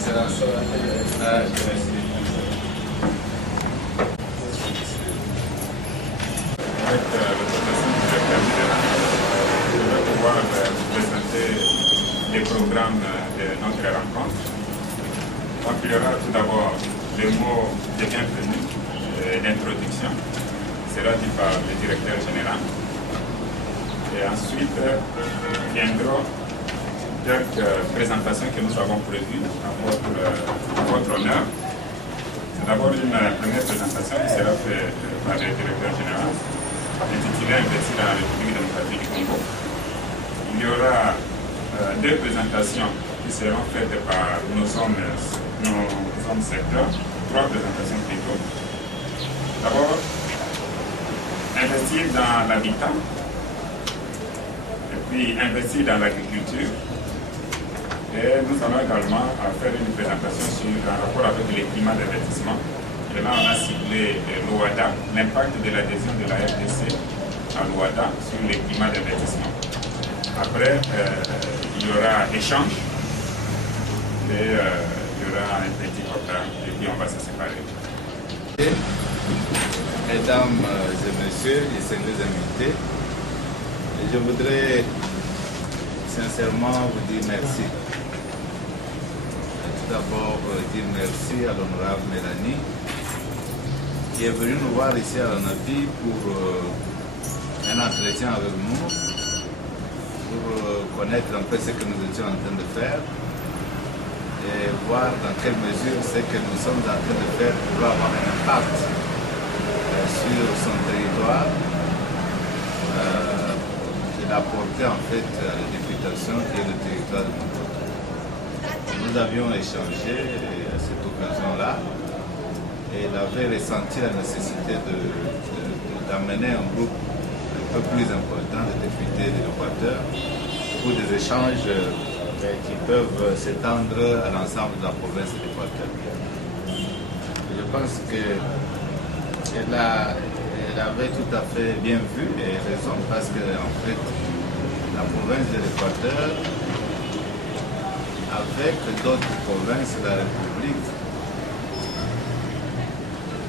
Excellence. Merci. Avec l'autorisation du directeur général, je vais pouvoir vous présenter les programmes de notre rencontre. Donc, il y aura tout d'abord le mot de bienvenue, d'introduction, sera dit par le directeur général. Et ensuite viendront quelques présentations que nous avons prévues à votre honneur. C'est d'abord une première présentation qui sera faite par le directeur général, intitulée Investir dans la République démocratique du Congo. Il y aura deux présentations qui seront faites par nos hommes secteurs, trois présentations plutôt. D'abord, investir dans l'habitat, et puis investir dans l'agriculture. Et nous allons également faire une présentation en rapport avec les climats d'investissement. Et là, on a ciblé l'OADA, l'impact de l'adhésion de la RDC à l'OADA sur les climats d'investissement. Après, il y aura échange et il y aura un petit quota et puis on va se séparer. Mesdames et messieurs, distingués invités, je voudrais sincèrement vous dire merci. Tout d'abord, dire merci à l'honorable Mélanie qui est venue nous voir ici à l'ANAPI pour un entretien avec nous, pour connaître un peu ce que nous étions en train de faire et voir dans quelle mesure ce que nous sommes en train de faire pourra avoir un impact sur son territoire. Il a apporté en fait à la députation qui est le territoire de Montoro. Nous avions échangé à cette occasion-là et il avait ressenti la nécessité d'amener un groupe un peu plus important de députés de l'Équateur pour des échanges qui peuvent s'étendre à l'ensemble de la province de l'Équateur. Je pense qu'elle avait tout à fait bien vu et raison parce que en fait la province de l'Équateur avec d'autres provinces de la République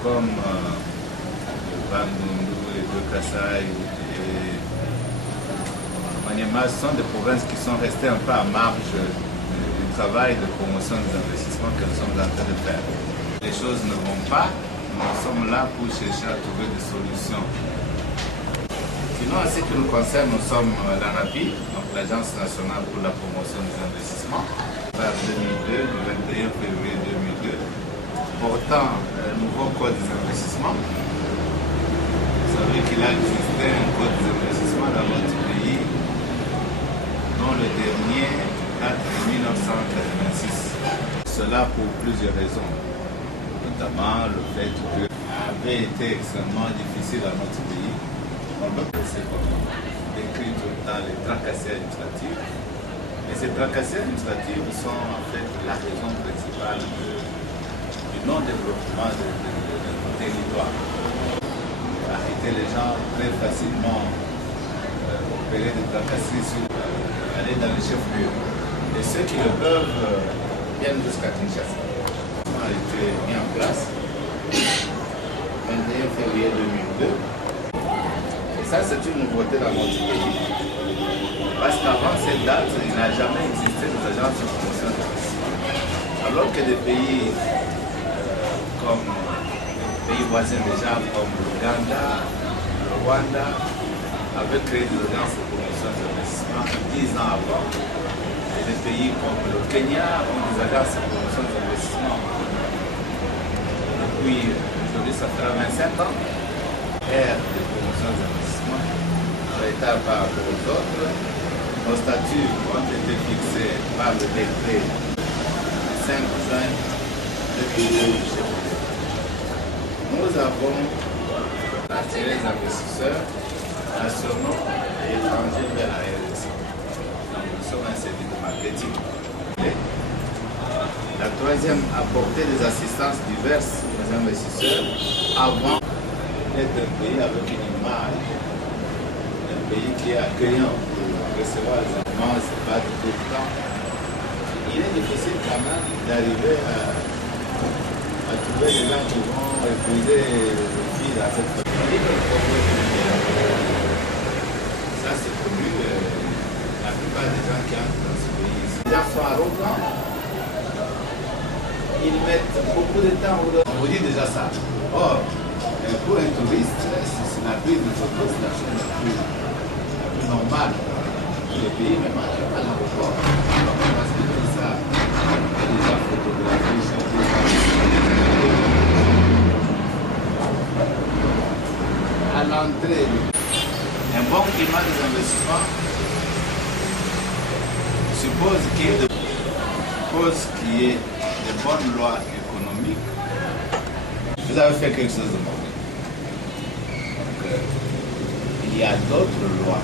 comme le Bandundu, les deux Kasaï et Maniema sont des provinces qui sont restées un peu à marge du travail de promotion des investissements que nous sommes en train de faire. Les choses ne vont pas, nous sommes là pour chercher à trouver des solutions. Sinon, en ce qui nous concerne, nous sommes l'ANAPI, donc l'Agence nationale pour la promotion des investissements, par 2002, le 21 février 2002, portant le nouveau code des investissements. Vous savez qu'il a existé un code des investissements dans notre pays, dont le dernier date de 1986. Cela pour plusieurs raisons, notamment le fait que avait été extrêmement difficile à notre pays. On peut penser comme décrit dans les tracasseries administratives. Et ces tracasseries administratives sont en fait la raison principale du non-développement de notre territoire. Arrêter les gens très facilement, opérer des tracasseries, aller dans les chefs-lieux. Et ceux qui le peuvent viennent jusqu'à Kinshasa. Ça a été mis en place le 21 février 2002. Et ça, c'est une nouveauté dans notre pays. Parce qu'avant cette date, il n'a jamais existé des agences de promotion d'investissement. Alors que des pays comme les pays voisins déjà, comme l'Ouganda, le Rwanda, avaient créé des agences de promotion d'investissement 10 ans avant. Et des pays comme le Kenya ont des agences de promotion d'investissement. Depuis aujourd'hui, ça fera 25 ans. Ère de promotion d'investissement par rapport aux autres. Nos statuts ont été fixés par le décret 5 juin 2002. Nous avons attiré les investisseurs nationaux et étrangers vers la RDC. Donc nous sommes un service de marketing. La troisième, apporter des assistances diverses aux investisseurs avant d'être un pays avec une image, un pays qui est accueillant pour recevoir les éléments, c'est pas de tout le temps. il est difficile quand même d'arriver à trouver des gens qui vont épouser les filles dans cette famille. Ça, c'est connu. La plupart des gens qui entrent dans ce pays, les gens sont arrogants. Ils mettent beaucoup de temps. On vous dit déjà ça. Or, pour un touriste, c'est la prise de photos, c'est la chose la plus normale. Le pays, mais pas l'aéroport. Parce que tout ça, il y a déjà photographié, à l'entrée, un bon climat des investissements suppose qu'il y ait de bonnes lois économiques. Vous avez fait quelque chose de mauvais. Donc, il y a d'autres lois,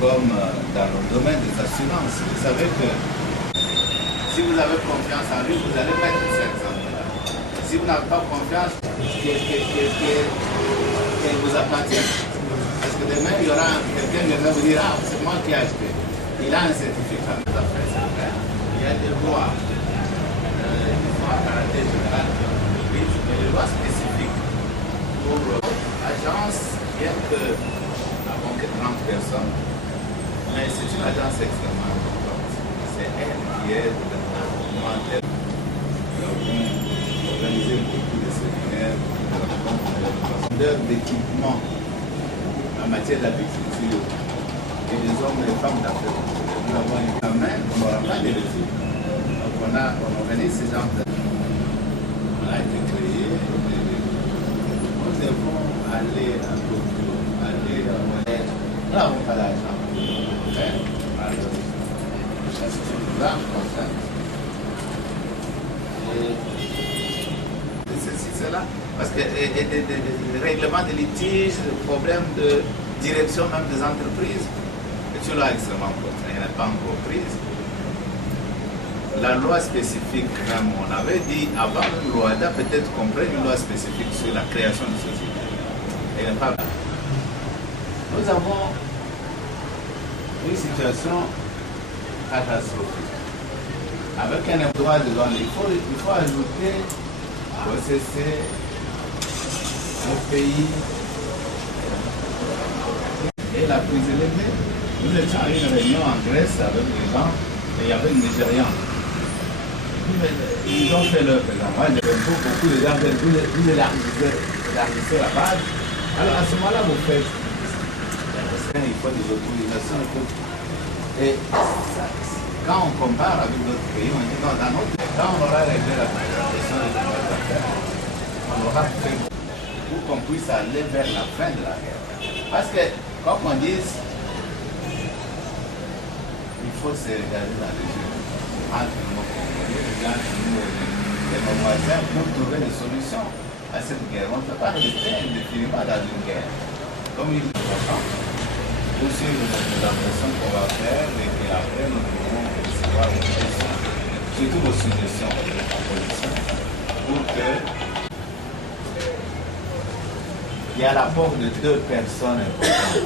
comme dans le domaine des assurances. Vous savez que si vous avez confiance en lui, vous allez mettre cet exemple-là. Si vous n'avez pas confiance, qu'elle vous appartient. Parce que demain, il y aura quelqu'un qui va vous dire, ah, c'est moi qui ai acheté. Il a un certificat. Il y a des lois qui sont à caractère général de l'entreprise, mais des lois spécifiques pour l'agence, bien que avant que 30 personnes, mais c'est une agence extrêmement importante. C'est elle qui aide le développement. Nous avons organisé beaucoup de séminaires, d'équipement en matière d'agriculture et des hommes et des femmes d'affaires. Nous avons eu quand même, on n'aura pas de résultats. Donc on organise ces gens de... On a été créé. Nous devons aller à Tokyo, aller à Montréal. Nous n'avons pas d'argent. C'est cela. Parce que les règlements de litiges, les problèmes de direction même des entreprises, c'est une loi extrêmement importante. Elle n'est pas encore prise. La loi spécifique, même on avait dit avant une loi, peut-être qu'on prenne une loi spécifique sur la création de sociétés. Elle n'est pas là. Nous avons une situation catastrophique. Avec un droit de douane, il faut ajouter OCC, le pays et la plus élevée. Nous étions à une réunion en Grèce avec les gens et il y avait une Nigérian. Ils ont fait leur présent. Moi, j'avais beaucoup de gens, vous élargissez la base. Alors à ce moment-là, vous faites. Il faut des autorisations. Et ça, quand on compare avec d'autres pays, on dit non, dans notre cas, on aura réglé la question des affaires. On aura fait pour qu'on puisse aller vers la fin de la guerre. Parce que, comme on dit, il faut se regarder dans les yeux entre nos compagnons, nos voisins, pour trouver des solutions à cette guerre. On ne peut pas rester indéfiniment dans une guerre. Comme il est important, pour suivre les impressions qu'on va faire et qu'après nous pouvons recevoir une question, surtout vos suggestions et propositions, pour que il y a l'apport de deux personnes importantes.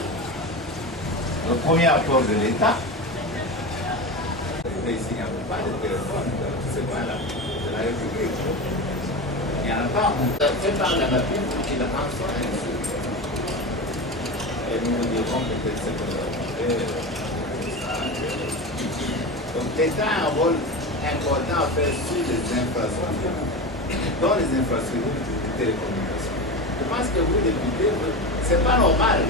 Le premier apport de l'État. Ici, il n'y avait pas de téléphone, c'est pas là, de la République. Il n'y en a pas. On fait par la République pour qu'il en soit ainsi. Et nous nous dirons peut-être ce qu'on va faire. Donc l'État a un rôle important à faire sur les infrastructures, dans les infrastructures de télécommunications. Je pense que vous, députés, c'est pas normal.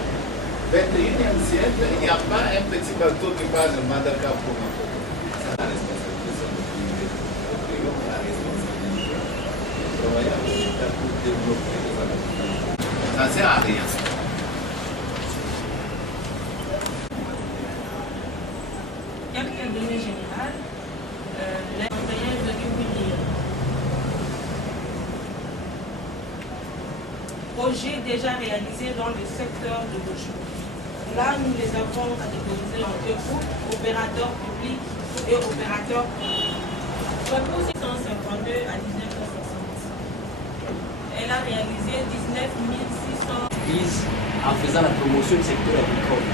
21e siècle, il n'y a pas un petit bateau qui passe de Madagascar pour un photo. C'est la responsabilité de notre privé. Le privé a la responsabilité de travailler avec l'État pour développer les entreprises. Ça ne sert à rien. Quelques données générales, l'employage de jubilé. Projets déjà réalisés dans le secteur de logement. Là, nous les avons catégorisés en deux groupes, opérateurs publics et opérateurs privés. Pour 652 à 1960. Elle a réalisé 19 600 en faisant la promotion du secteur agricole.